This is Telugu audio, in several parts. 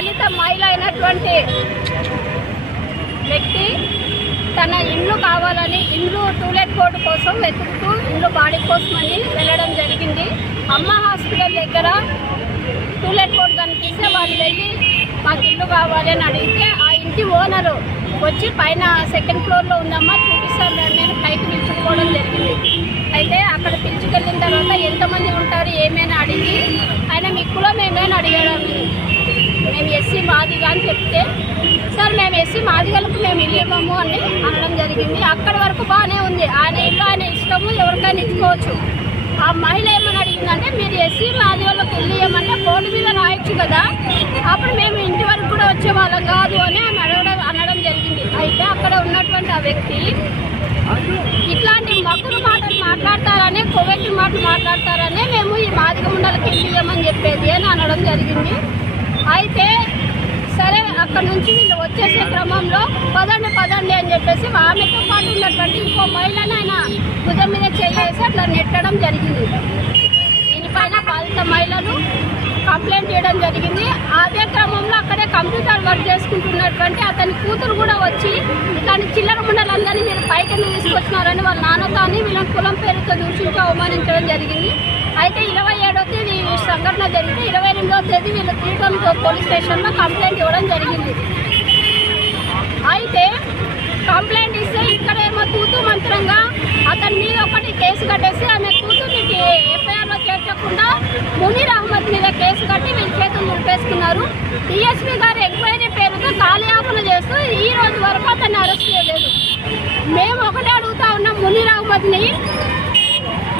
దళిత మహిళ అయినటువంటి వ్యక్తి తన ఇల్లు కావాలని ఇల్లు టూలెట్ బోర్డ్ కోసం వెతుకుతూ ఇల్లు బాడీ అని వెళ్ళడం జరిగింది. అమ్మ హాస్పిటల్ దగ్గర టూలెట్ కోడ్ కనిపిస్తే వాళ్ళు వెళ్ళి మాకు ఇల్లు కావాలి అని అడిగితే ఆ ఇంటి ఓనరు వచ్చి పైన సెకండ్ ఫ్లోర్లో ఉందమ్మా చూపిస్తాను నేను పైకి పిలుచుకోవడం జరిగింది. అయితే అక్కడ పిలుచుకెళ్ళిన తర్వాత ఎంతమంది ఉంటారు ఏమైనా అడిగి ఆయన మీ కులం ఏమైనా అడిగాడు మేము ఎస్సీ మాదిగా అని చెప్తే సార్ మేము ఎస్సీ మాదిగలకు మేము ఇల్లు ఇవ్వము అని అనడం జరిగింది. అక్కడి వరకు బాగానే ఉంది. ఆయన ఇల్లు ఆయన ఇష్టము ఎవరికైనా ఇచ్చుకోవచ్చు. ఆ మహిళ ఏమని అడిగిందంటే మీరు ఎస్సీ మాదిగలకు ఇల్లు ఇవ్వమంటే బోర్డు మీద రాయొచ్చు కదా. అప్పుడు మేము ఇంటి వరకు కూడా వచ్చే వాళ్ళం కాదు అని ఆమె అడగడం అనడం జరిగింది. అయితే అక్కడ ఉన్నటువంటి ఆ వ్యక్తి ఇట్లాంటి మక్కులు మాటలు మాట్లాడతారనే కొవ్వెట్టి మాటలు మాట్లాడతారనే మేము ఈ మాదిగ ముండలకి ఇల్లు ఇవ్వమని చెప్పేది అని అనడం జరిగింది. అయితే సరే అక్కడ నుంచి వీళ్ళు వచ్చేసే క్రమంలో పదండి పదండి అని చెప్పేసి ఆమెతో పాటు ఉన్నటువంటి ఇంకో మహిళను ఆయన భుజం మీద చేసి అట్లా నెట్టడం జరిగింది. దీనిపైన బాధిత మహిళలు కంప్లైంట్ చేయడం జరిగింది. అదే క్రమంలో అక్కడే కంప్యూటర్ వర్క్ చేసుకుంటున్నటువంటి అతని కూతురు కూడా వచ్చి ఇట్లాంటి చిల్లర ముండలందరినీ మీరు పైకి తీసుకొచ్చినారని వాళ్ళ నాన్నతో అని వీళ్ళని కులం పేరుతో దూషించి అవమానించడం జరిగింది. అయితే ఇరవై ఏడో తేదీ ఈ సంఘటన జరిగితే ఇరవై ఎనిమిదో తేదీ వీళ్ళు త్రీటన్ పోలీస్ స్టేషన్లో కంప్లైంట్ ఇవ్వడం జరిగింది. అయితే కంప్లైంట్ ఇస్తే ఇక్కడేమో తూతు మంత్రంగా అతని మీద ఒకటి కేసు కట్టేసి ఆమె కూతుర్ని ఎఫ్ఐఆర్లో చేర్చకుండా మునీర్ అహ్మద్ మీద కేసు కట్టి వీళ్ళ చేతులు నిలిపేసుకున్నారు డిఎస్పీ గారు ఎంక్వైరీ పేరుతో కాలయాపన చేస్తూ ఈ రోజు వరకు అతన్ని అరెస్ట్ చేయలేదు. మేము ఒకటే అడుగుతా ఉన్నాం మునీర్ అహ్మద్ని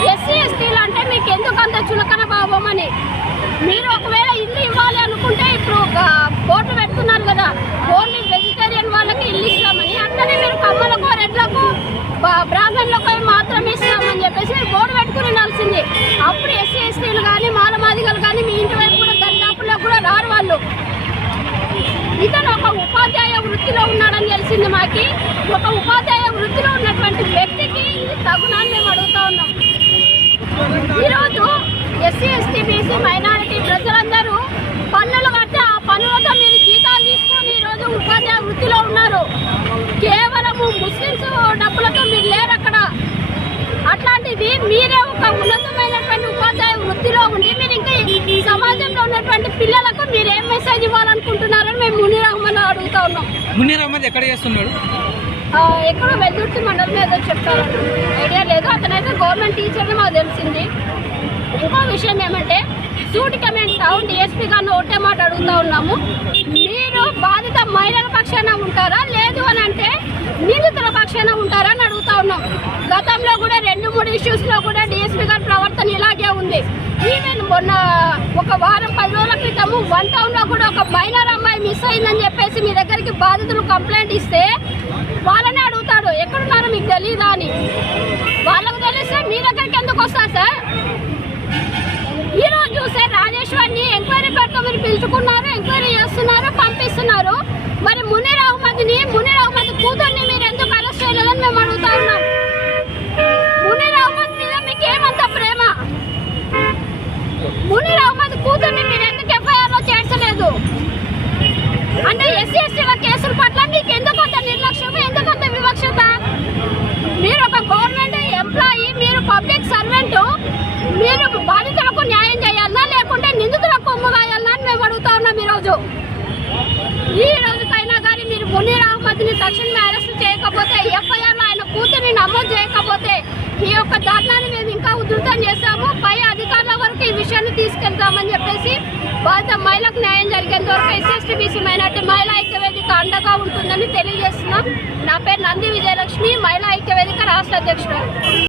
ఎస్సీ ఎస్టీలు అంటే మీకు ఎందుకు అంత చులకన భావం అని. మీరు ఒకవేళ ఇల్లు ఇవ్వాలి అనుకుంటే ఇప్పుడు ఒక బోర్డు పెడుతున్నారు కదా ఓన్లీ వెజిటేరియన్ వాళ్ళకి ఇల్లు ఇస్తామని. అట్లనే మీరు కమ్మలకు రెడ్లకు బ్రాహ్మణులకు మాత్రమే ఇస్తామని చెప్పేసి మీరు బోర్డు పెట్టుకుని ఉండాల్సింది. అప్పుడు ఎస్సీ ఎస్టీలు కానీ మాలమాదిగలు కానీ మీ ఇంటి వైపు కూడా దరిదాపుల్లో కూడా రారు వాళ్ళు. ఇతను ఒక ఉపాధ్యాయ వృత్తిలో ఉన్నాడని తెలిసింది మాకి. ఒక ఉపాధ్యాయ వృత్తిలో ఉన్నటువంటి వ్యక్తికి ఇది తగునని మేము అడుగుతా ఉన్నాం. ఈరోజు ఎస్సీ ఎస్టీ బీసీ మైనారిటీ ప్రజలందరూ పన్నులు కడితే ఆ పన్నులతో మీరు జీతాలు తీసుకొని ఈరోజు ఉపాధ్యాయ వృత్తిలో ఉన్నారు. కేవలము ముస్లిమ్స్ డబ్బులతో మీరు లేరు అక్కడ. అట్లాంటిది మీరే ఒక ఉన్నతమైనటువంటి ఉపాధ్యాయ వృత్తిలో ఉండి మీరు ఇంకా సమాజంలో ఉన్నటువంటి పిల్లలకు మీరు ఏం మెసేజ్ ఇవ్వాలనుకుంటున్నారని మేము మునీర్ అహ్మద్ అడుగుతా ఉన్నాం. మునీర్ అహ్మద్ ఎక్కడ చేస్తున్నాడు? ఎక్కడో వెల్దుర్తి మండలం ఏదో చెప్తారు ఐడియా లేదు. అతనైతే గవర్నమెంట్ టీచర్ని మాకు తెలిసింది. ఇంకో విషయం ఏమంటే సూటిగా మేము టౌన్ డిఎస్పీ గారిని ఒకటే మాట అడుగుతా ఉన్నాము. మీరు బాధిత మహిళల పక్షాన ఉంటారా? లేదు అని అంటే నిందితుల పక్షాన ఉంటారా అని అడుగుతా ఉన్నాం. గతంలో కూడా రెండు మూడు ఇష్యూస్లో కూడా డిఎస్పీ గారి ప్రవర్తన ఇలాగే ఉంది. ఈవెన్ మొన్న ఒక వారం పది రోజుల క్రితము వన్ టౌన్లో కూడా ఒక మైనర్ అమ్మాయి మిస్ అయిందని చెప్పేసి మీ దగ్గరికి బాధితులు కంప్లైంట్ ఇస్తే Lý do? అహ్మద్ని అరెస్ట్ చేయకపోతే ఎఫ్ఐఆర్ ఆయన కూతురిని నమోదు చేయకపోతే ఈ యొక్క ధర్నాన్ని మేము ఇంకా ఉధృతం చేస్తాము పై అధికారుల వరకు ఈ విషయాన్ని తీసుకెళ్తామని చెప్పేసి బాధిత మహిళకు న్యాయం జరిగేంత వరకు ఎస్ఎస్టీ బీసీ మైనార్టీ మహిళా ఐక్యవేదిక అండగా ఉంటుందని తెలియజేస్తున్నాం. నా పేరు నంది విజయలక్ష్మి మహిళా ఐక్యవేదిక రాష్ట్ర అధ్యక్షుడు